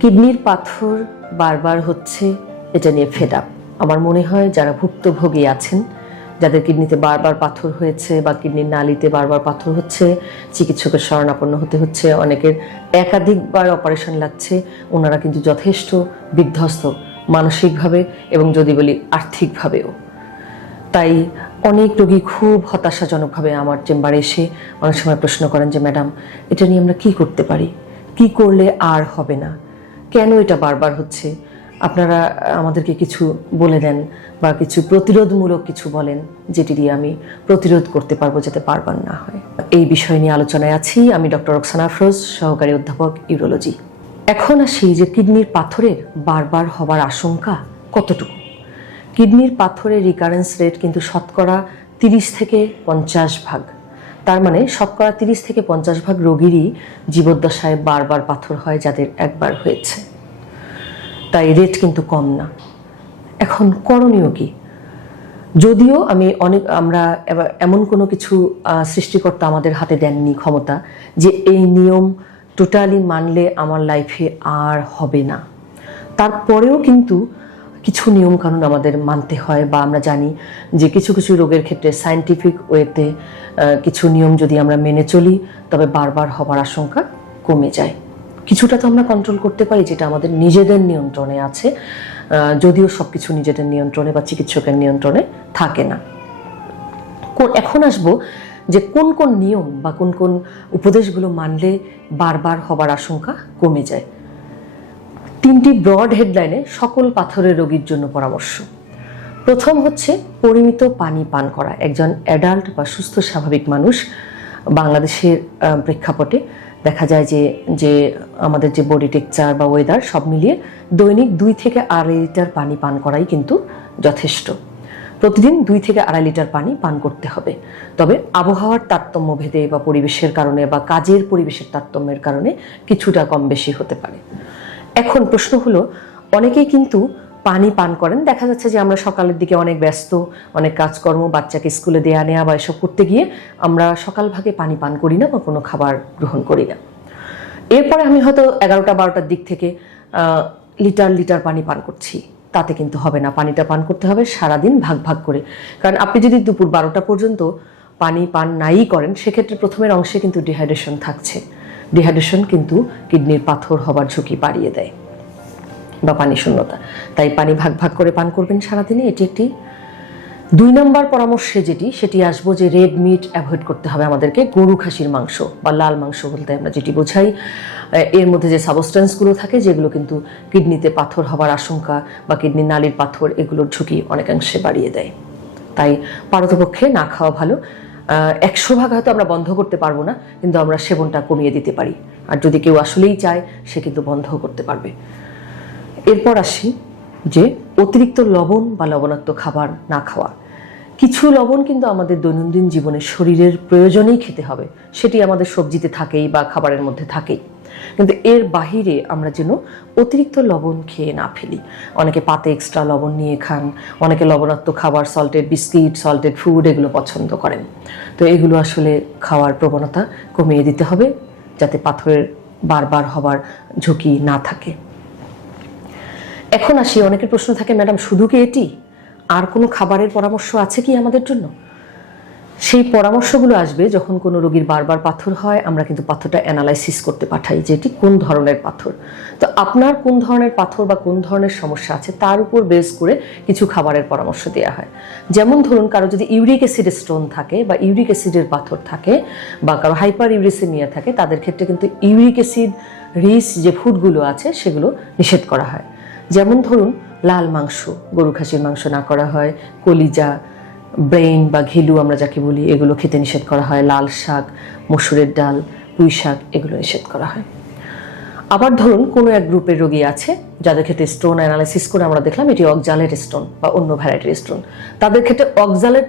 কিডনির পাথর বারবার হচ্ছে, এটা নিয়ে ফেড আপ। আমার মনে হয় যারা ভুক্তভোগী আছেন, যাদের কিডনিতে বারবার পাথর হয়েছে বা কিডনির নালিতে বারবার পাথর হচ্ছে, চিকিৎসকের শরণাপন্ন হতে হচ্ছে, অনেকের একাধিকবার অপারেশন লাগছে, ওনারা কিন্তু যথেষ্ট বিধ্বস্ত মানসিকভাবে এবং যদি বলি আর্থিকভাবেও। তাই অনেক রোগী খুব হতাশাজনকভাবে আমার চেম্বারে এসে অনেক সময় প্রশ্ন করেন যে ম্যাডাম, এটা নিয়ে আমরা কি করতে পারি, কি করলে আর হবে না, কেন এটা বারবার হচ্ছে, আপনারা আমাদেরকে কিছু বলে দেন বা কিছু প্রতিরোধমূলক কিছু বলেন যেটি দিয়ে আমি প্রতিরোধ করতে পারবো যাতে বারবার না হয়। এই বিষয় নিয়ে আলোচনায় আছি আমি, ডক্টর রোকসানা আফরোজ, সহকারী অধ্যাপক ইউরোলজি। এখন আসি যে কিডনির পাথরের বারবার হবার আশঙ্কা কতটুকু। কিডনির পাথরের রিকারেন্স রেট কিন্তু শতকরা 30 থেকে 50 ভাগ। তার মানে শতকরা 30 থেকে 50 ভাগ রোগীরই জীবদ্দশায় বারবার পাথর হয় যাদের একবার হয়েছে। তাই রেট কিন্তু কম না। এখন করণীয় কি? যদিও আমরা এমন কোনো কিছু সৃষ্টিকর্তা আমাদের হাতে দেননি ক্ষমতা যে এই নিয়ম টোটালি মানলে আমার লাইফে আর হবে না, তারপরেও কিন্তু কিছু নিয়মকানুন আমাদের মানতে হয় বা আমরা জানি যে কিছু কিছু রোগের ক্ষেত্রে সায়েন্টিফিক ওয়েতে কিছু নিয়ম যদি আমরা মেনে চলি তবে বারবার হবার আশঙ্কা কমে যায়। কিছুটা তো আমরা কন্ট্রোল করতে পারি যেটা আমাদের নিজেদের নিয়ন্ত্রণে আছে, যদিও সব কিছু নিজেদের নিয়ন্ত্রণে বা চিকিৎসকের নিয়ন্ত্রণে থাকে না। এখন আসবো যে কোন কোন নিয়ম বা কোন কোন উপদেশগুলো মানলে বারবার হবার আশঙ্কা কমে যায়। 3টি ব্রড হেডলাইনে সকল পাথরের রোগীর জন্য পরামর্শ। প্রথম হচ্ছে পরিমিত পানি পান করা। একজন অ্যাডাল্ট বা সুস্থ স্বাভাবিক মানুষ বাংলাদেশের প্রেক্ষাপটে দেখা যায় যে আমাদের যে বডি টেক্সচার বা ওয়েদার সব মিলিয়ে দৈনিক 2 থেকে 2.5 লিটার পানি পান করাই কিন্তু যথেষ্ট। প্রতিদিন 2 থেকে 2.5 লিটার পানি পান করতে হবে। তবে আবহাওয়ার তারতম্য ভেদে বা পরিবেশের কারণে বা কাজের পরিবেশের তারতম্যের কারণে কিছুটা কম বেশি হতে পারে। এখন প্রশ্ন হলো, অনেকেই কিন্তু পানি পান করেন, দেখা যাচ্ছে যে আমরা সকালের দিকে অনেক ব্যস্ত, অনেক কাজকর্ম, বাচ্চাকে স্কুলে দেয়া নেওয়া বা এসব করতে গিয়ে আমরা সকাল ভাগে পানি পান করি না বা কোনো খাবার গ্রহণ করি না। এরপরে আমি হয়তো 11টা-12টার দিক থেকে লিটার লিটার পানি পান করছি, তাতে কিন্তু হবে না। পানিটা পান করতে হবে সারাদিন ভাগ ভাগ করে। কারণ আপনি যদি দুপুর 12টা পর্যন্ত পানি পান নাই করেন, সেক্ষেত্রে প্রথমের অংশে কিন্তু ডিহাইড্রেশন থাকছে। ডিহাইড্রেশন কিন্তু কিডনির পাথর হবার ঝুঁকি বাড়িয়ে দেয় বা পানি শূন্যতা। তাই পানি ভাগ ভাগ করে পান করবেন সারাদিনে, এটি একটি। 2 নম্বর পরামর্শে সেটি আসবো যে রেড মিট অ্যাভয়েড করতে হবে আমাদেরকে। গরু খাসির মাংস বা লাল মাংস বলতে আমরা যেটি বোঝাই, এর মধ্যে যে সাবস্টেন্সগুলো থাকে যেগুলো কিন্তু কিডনিতে পাথর হবার আশঙ্কা বা কিডনি নালীর পাথর এগুলোর ঝুঁকি অনেকাংশে বাড়িয়ে দেয়। তাই পারতপক্ষে না খাওয়া ভালো। 100 ভাগ হয়তো আমরা বন্ধ করতে পারবো না, কিন্তু আমরা সেবনটা কমিয়ে দিতে পারি। আর যদি কেউ আসলেই চায় সে কিন্তু বন্ধ করতে পারবে। এরপর আসি যে অতিরিক্ত লবণ বা লবণাক্ত খাবার না খাওয়া। কিছু লবণ কিন্তু আমাদের দৈনন্দিন জীবনে শরীরের প্রয়োজনেই খেতে হবে, সেটি আমাদের সবজিতে থাকেই বা খাবারের মধ্যে থাকেই, কিন্তু এর বাহিরে আমরা যেন অতিরিক্ত লবণ খেয়ে না ফেলি। অনেকে পাতে এক্সট্রা লবণ নিয়ে খান, অনেকে লবণাক্ত খাবার, সল্টেড বিস্কিট, সল্টেড ফুড এগুলো পছন্দ করেন। তো এগুলো আসলে খাওয়ার প্রবণতা কমিয়ে দিতে হবে যাতে পাথরের বারবার হবার ঝুঁকি না থাকে। এখন আসি, অনেকের প্রশ্ন থাকে, ম্যাডাম শুধু কি এটি, আর কোনো খাবারের পরামর্শ আছে কি আমাদের জন্য? সেই পরামর্শগুলো আসবে যখন কোনো রোগীর বারবার পাথর হয়। আমরা কিন্তু পাথরটা অ্যানালাইসিস করতে পাঠাই যে এটি কোন ধরনের পাথর। তো আপনার কোন ধরনের পাথর বা কোন ধরনের সমস্যা আছে তার উপর বেস করে কিছু খাবারের পরামর্শ দেওয়া হয়। যেমন ধরুন, কারো যদি ইউরিক অ্যাসিডের স্টোন থাকে বা ইউরিক অ্যাসিডের পাথর থাকে বা কারো হাইপার ইউরিসেমিয়া থাকে, তাদের ক্ষেত্রে কিন্তু ইউরিক অ্যাসিড রিচ যে ফুডগুলো আছে সেগুলো নিষেধ করা হয়। যেমন ধরুন, লাল মাংস, গরু খাসির মাংস না করা হয়, কলিজা, ব্রেইন বা ঘিলু আমরা যাকে বলি, এগুলো খেতে নিষেধ করা হয়। লাল শাক, মসুরের ডাল, পুঁই শাক এগুলো নিষেধ করা হয়। আবার ধরুন কোনো এক গ্রুপের রোগী আছে যাদের ক্ষেত্রে স্টোন অ্যানালাইসিস করে আমরা দেখলাম এটি অক্সালেট স্টোন বা অন্য ভ্যারাইটির স্টোন, তাদের ক্ষেত্রে অক্সালেট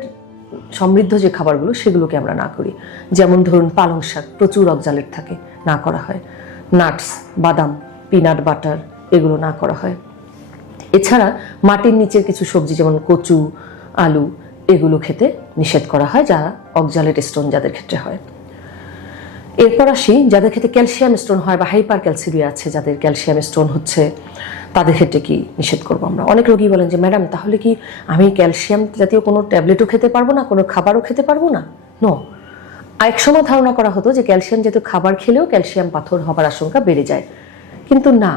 সমৃদ্ধ যে খাবারগুলো সেগুলোকে আমরা না করি। যেমন ধরুন পালং শাক, প্রচুর অক্সালেট থাকে, না করা হয়। নাটস, বাদাম, পিনাট বাটার এগুলো না করা হয়। এছাড়া মাটির নিচের কিছু সবজি যেমন কচু, আলু এগুলো খেতে নিষেধ করা হয় যারা অক্সালেট স্টোন যাদের ক্ষেত্রে হয়। এরপর আসি যাদের ক্ষেত্রে ক্যালসিয়াম স্টোন হয় বা হাইপার ক্যালসিরিয়া আছে, যাদের ক্যালসিয়াম স্টোন হচ্ছে, তাদের ক্ষেত্রে কি নিষেধ করবো আমরা? অনেক রোগী বলেন যে ম্যাডাম তাহলে কি আমি ক্যালসিয়াম জাতীয় কোনো ট্যাবলেটও খেতে পারবো না, কোনো খাবারও খেতে পারবো না? নো। এক সময় ধারণা করা হতো যে ক্যালসিয়াম জাতীয় খাবার খেলেও ক্যালসিয়াম পাথর হবার আশঙ্কা বেড়ে যায়, কিন্তু না,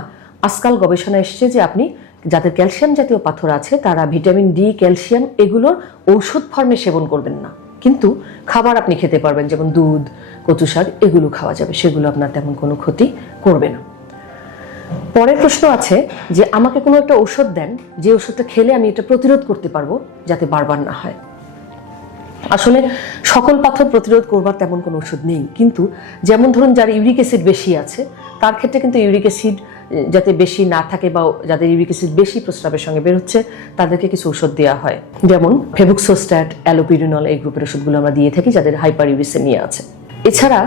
আজকাল গবেষণা এসছে যে আপনি যাদের ক্যালসিয়াম জাতীয় পাথর আছে তারা ভিটামিন ডি, ক্যালসিয়াম এগুলোর ঔষধ ফর্মে সেবন করবেন না, কিন্তু খাবার আপনি খেতে পারবেন, যেমন দুধ, কচু শাক এগুলো খাওয়া যাবে, সেগুলো আপনার তেমন কোনো ক্ষতি করবে না। পরের প্রশ্ন আছে যে আমাকে কোনো একটা ঔষধ দেন, যে ওষুধটা খেলে আমি এটা প্রতিরোধ করতে পারবো যাতে বারবার না হয়। আসলে সকল পাথর প্রতিরোধ করবার তেমন কোনো ওষুধ নেই, কিন্তু যেমন ধরুন যার ইউরিক অ্যাসিড বেশি আছে তার ক্ষেত্রে কিন্তু ইউরিক অ্যাসিড যাতে বেশি না থাকে বা যাদের ইউরিক অ্যাসিড বেশি প্রস্রাবের সঙ্গে বের হচ্ছে তাদেরকে কিছু ওষুধ দেওয়া হয়, যেমন ফেবুক্সোস্ট্যাট, অ্যালোপিরিনল, এই গ্রুপের ওষুধগুলো আমরা দিয়ে থাকি যাদের হাইপার ইউরিসেমিয়া আছে। এছাড়া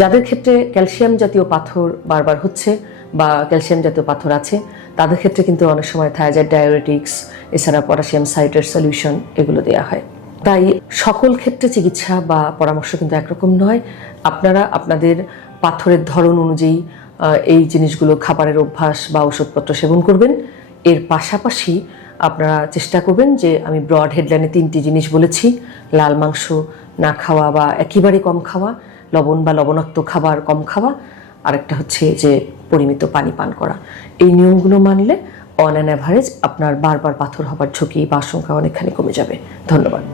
যাদের ক্ষেত্রে ক্যালসিয়াম জাতীয় পাথর বারবার হচ্ছে বা ক্যালসিয়াম জাতীয় পাথর আছে তাদের ক্ষেত্রে কিন্তু অনেক সময় থায়াজাইড ডায়োরেটিক্স, এছাড়া পটাশিয়াম সাইট্রেট সলিউশন এগুলো দেওয়া হয়। তাই সকল ক্ষেত্রে চিকিৎসা বা পরামর্শ কিন্তু একরকম নয়। আপনারা আপনাদের পাথরের ধরন অনুযায়ী এই জিনিসগুলো খাবারের অভ্যাস বা ওষুধপত্র সেবন করবেন। এর পাশাপাশি আপনারা চেষ্টা করবেন যে আমি ব্রড হেডলাইনে 3টি জিনিস বলেছি: লাল মাংস না খাওয়া বা একেবারে কম খাওয়া, লবণ বা লবণাক্ত খাবার কম খাওয়া, আরেকটা হচ্ছে যে পরিমিত পানি পান করা। এই নিয়মগুলো মানলে অন অ্যান অ্যাভারেজ আপনার বারবার পাথর হবার ঝুঁকি বা আশঙ্কা অনেকখানি কমে যাবে। ধন্যবাদ।